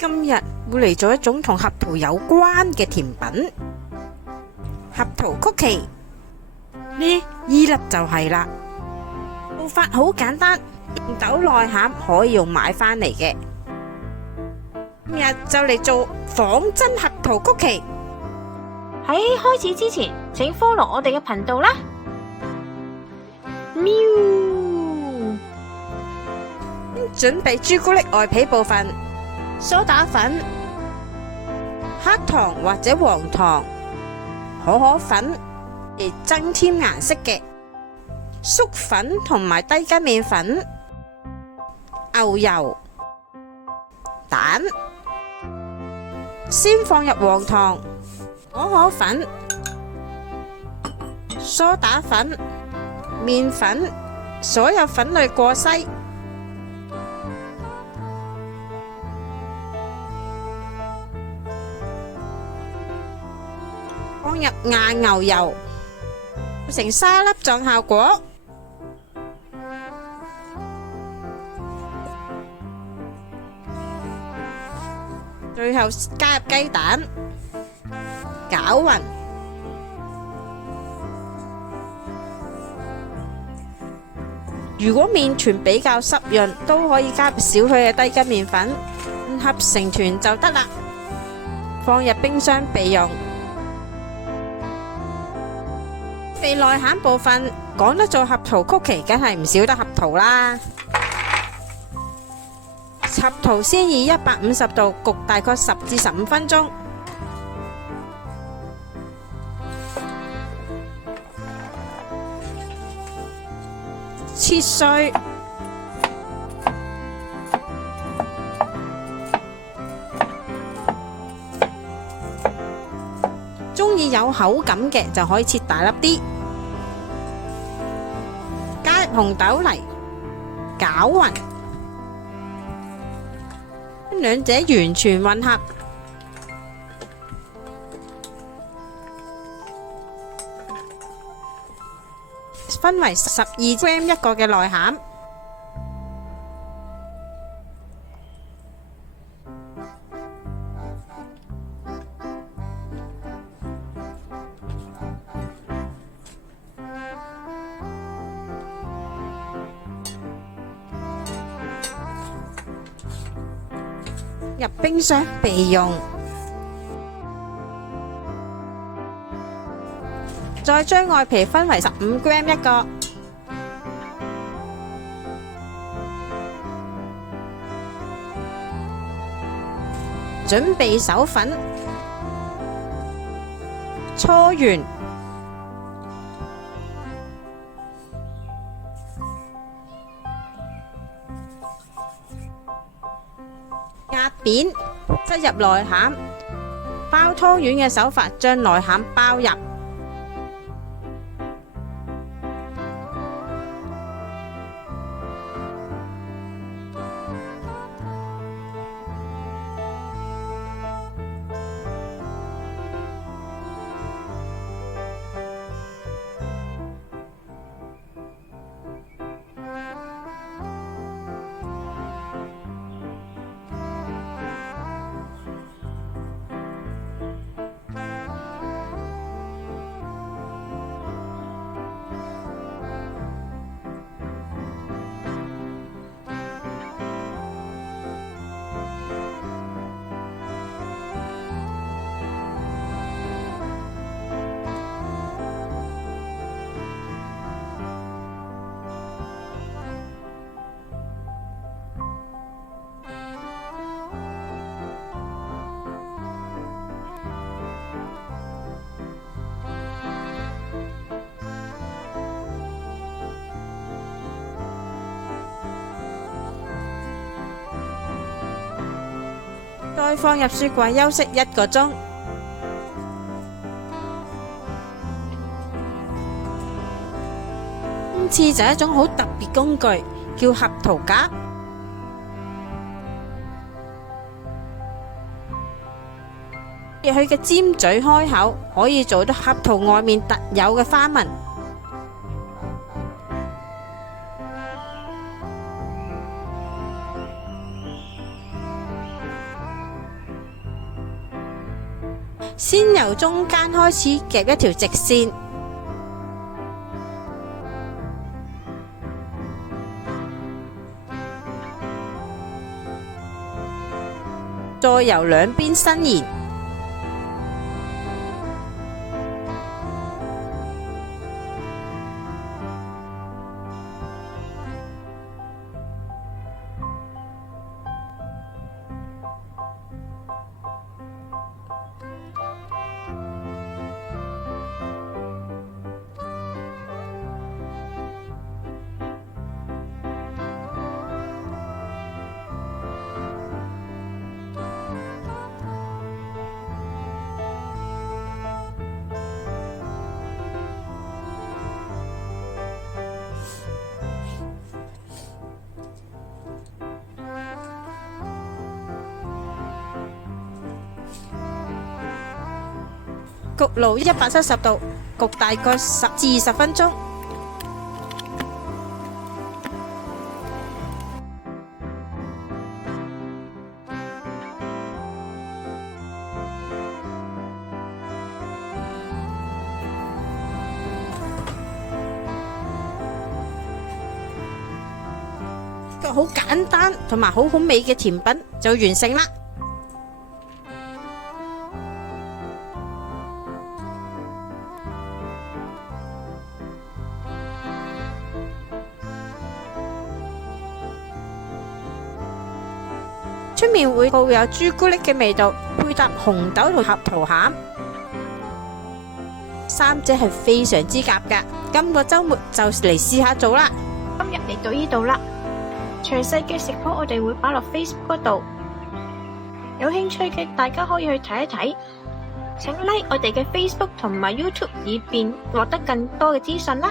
今日會嚟做一種同合桃有關嘅甜品——合桃曲奇。呢依粒就係啦。做法好簡單，紅豆內餡可以用買返嚟嘅。今日就嚟做仿真合桃曲奇。喺開始之前，請 follow 我哋嘅頻道啦。喵！準備朱古力外皮部分、蘇打粉、黑糖或者黃糖、可可粉嚟增添顏色嘅，粟粉同埋低筋麵粉、牛油、蛋。先放入黃糖、可可粉、蘇打粉、麵粉，所有粉類過篩。放入硬牛油，做成沙粒狀效果。最後加入雞蛋，攪勻。如果麵團比較濕潤，都可以加入少許嘅低筋麵粉，混合成團就得啦。放入冰箱備用。備內餡部分，講得做合桃曲奇，梗係唔少得合桃啦。合桃先以150度焗大概10至15分鐘，切碎。鍾意有口感嘅就可以切大粒啲，加入紅豆泥，攪勻，兩者完全混合。分為12g 一個嘅內餡。入冰箱備用。再將外皮分為15g 一個。準備手粉，搓圓，壓扁，擠入內餡。包湯圓嘅手法，將內餡包入。再放入雪櫃休息1個鐘。今次就係一種好特別工具，叫合桃夾。佢嘅尖嘴開口，可以做到合桃外面特有嘅花紋。先由中間開始夾一條直線，再由兩邊伸延，焗爐170度，焗大概10至20分鐘。一個好簡單同埋好好味嘅甜品就完成啦！出面會好有朱古力嘅味道，配搭紅豆同合桃餡，三者係非常之夾㗎。今個週末就嚟試下做啦！今日嚟到呢度啦，詳細嘅食譜我哋會擺落 Facebook 嗰度，有興趣嘅大家可以去睇一睇。請 like 我哋嘅 Facebook 同埋 YouTube，以便獲得更多嘅資訊啦。